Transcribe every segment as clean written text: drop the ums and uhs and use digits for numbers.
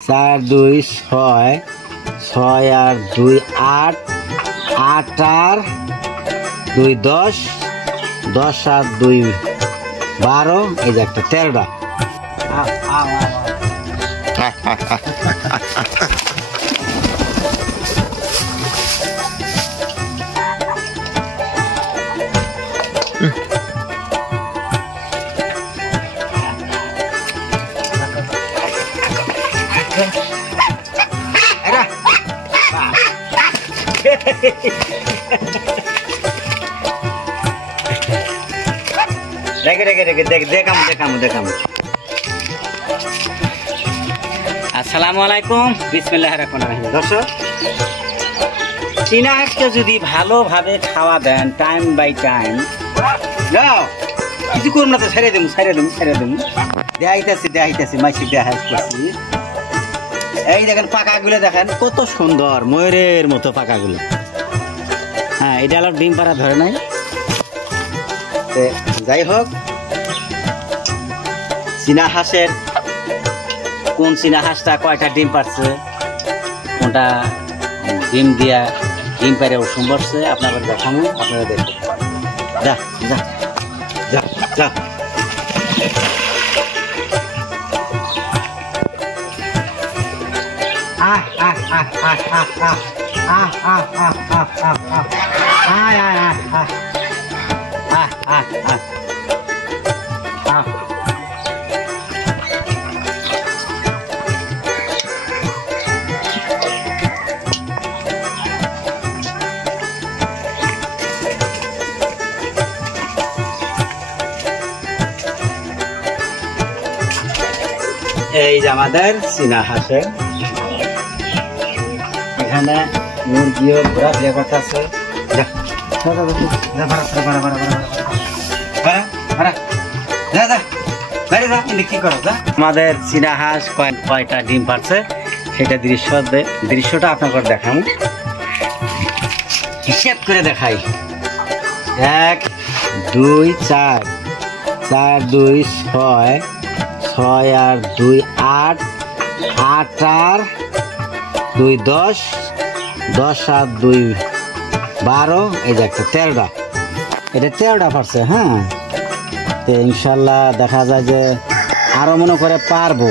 4 2 6 6 আর 2 8 8 আর 2 10 10 আর 2 12 এই যে একটা 13টা আসসালামু আলাইকুম বিসমিল্লাহির রহমানির রহিম। দর্শক, চীনা হাঁসকে যদি ভালোভাবে খাওয়া দেন টাইম বাই টাইম, যাও কিছু করুন না তো, ছেড়ে দেবো দেখাইতেছি মাইসি দেখাইতেছি। এই দেখেন পাকাগুলো দেখেন কত সুন্দর, ময়ূরের মতো পাকাগুলো। হ্যাঁ, এটা হলো ডিম পাড়া ধরে নাই। যাই হোক, চীনা হাঁসের কোন চীনা হাঁসটা কয়টা ডিম পারছে, কোনটা ডিম দিয়া ডিম পারে ওষুধ পড়ছে আপনাদের দেখানো, আপনারা দেখবেন। যা যা যা যা এই যে আমাদের চীনা হাঁসের এখানে মুরগিও ঘোরাফেরা করতেছে। আমাদের চীনা হাঁস কয়টা ডিম পারছে সেটা দৃশ্যটা আপনাকে দেখাবো, হিসেব করে দেখাই। 1 2 4 4 2 6 6 আর 2 8 8 আর 2 10 10 আর 2 12 এই যে একটা 13টা, এটা 13টা পারছে। হ্যাঁ, তো ইনশাল্লাহ দেখা যায় যে আরো মনে করে পারবো,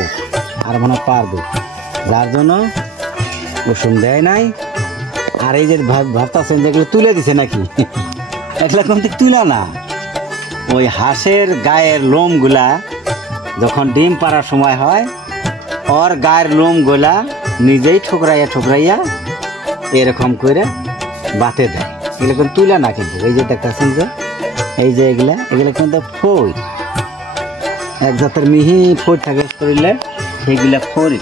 যার জন্য ওষুধ দেয় নাই। আর এই যে ভাবতেছেন যেগুলো তুলে দিছে নাকি, এগুলো কিন্তু তুলা না, ওই হাঁসের গায়ের লোমগুলা যখন ডিম পাড়ার সময় হয়, ওর গায়ের লোমগুলা নিজেই ঠোকরাইয়া এরকম করে বাতে দেয়। এগুলো কিন্তু তুলা না, কিন্তু এই যে দেখতেছেন যে এই যে এগুলা কিন্তু ফই, এক জাতের মিহি ফই থাকে শরীরে, সেগুলা ফই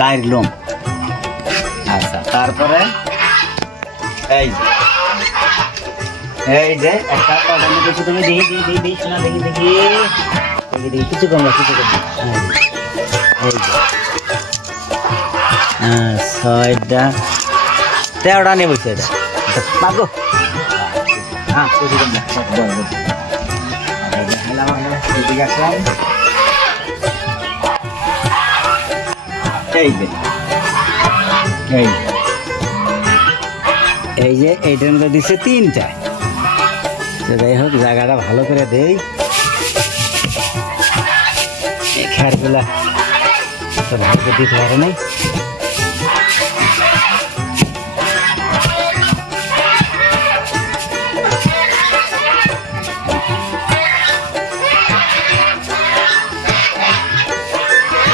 গায়ের লোম। আচ্ছা, তারপরে এই যে একটা তুমি দেখি শোনা দেখি কিছু কম কিছু কম। এই যে 6টা 13টা নিয়ে বসে পাগো। হ্যাঁ, এই যে এইটার মধ্যে দিচ্ছে 3টা। যাই হোক, জায়গাটা ভালো করে দেই, খেয়ারগুলা তো ভালো করে দিতে পারে নাই।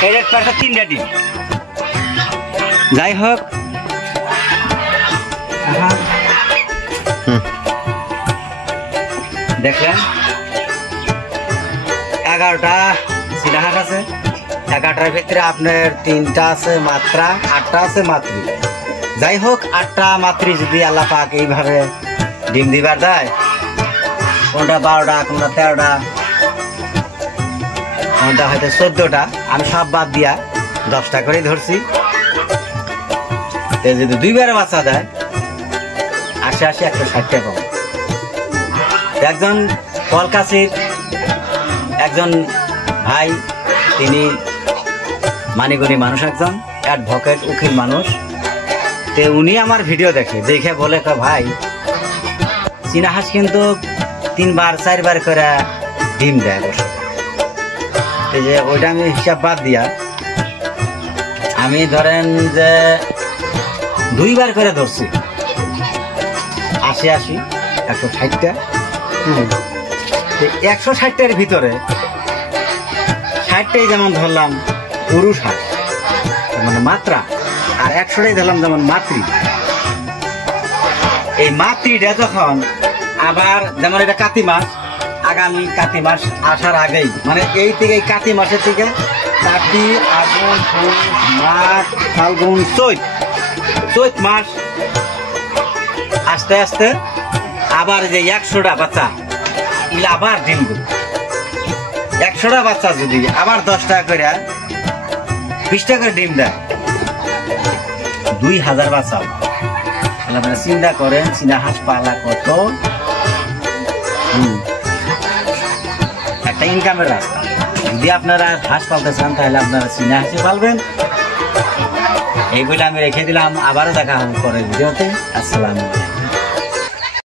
এই একটা 3টা ডিম। যাই হোক, দেখলেন 11টা চীনা হাঁস আছে। 11টার ভিতরে আপনার 3টা আছে মাত্রা, 8টা আছে মাতৃ। যাই হোক, 8টা মাতৃ যদি আল্লাহ পাক এইভাবে ডিম দিবার দেয়, কোনটা 12টা, কোনটা 13টা, কোনটা হয়তো 14টা, আমি সব বাদ দিয়া 10টা করেই ধরছি। যদি 2বারে বাচ্চা দেয় 80 160টা পাবো। একজন কলকাছির একজন ভাই, তিনি মানিগুনি মানুষ, একজন অ্যাডভোকেট উকিল মানুষ। তে উনি আমার ভিডিও দেখে বলে ভাই চীনা হাঁস কিন্তু 3বার 4বার করে ডিম দেয় বসে। এই যে ওইটা আমি হিসাব বাদ দিয়া আমি ধরেন যে 2বার করে ধরছি, 80 160টা। 160টার ভিতরে 60টাই যেমন ধরলাম পুরুষ হাঁস মানে মাত্রা, আর 100টাই ধরলাম যেমন মাতৃ। এই মাতৃটা যখন আবার যেমন এটা কাতি মাস, আগামী কাতি মাস আসার আগেই মানে এই থেকে কাতি মাসের থেকে কাতি, আগুন, পুষ, মাঘ, ফাল্গুন, চৈত মাস আস্তে আস্তে আবার যে 100টা বাচ্চা এগুলো আবার ডিম দেবে। 100টা বাচ্চা যদি আবার 10 টাকা করে 20 টাকা করে ডিম দেয়, 2000 বাচ্চা। আপনারা চিন্তা করেন চীনা হাঁস পালা কত একটা ইনকামের রাস্তা। যদি আপনারা হাঁস পালতে চান তাহলে আপনারা চীনা হাঁসই পালবেন। এইগুলো আমি রেখে দিলাম, আবারও দেখা হবে পরের ভিডিওতে। আসসালামু আলাইকুম।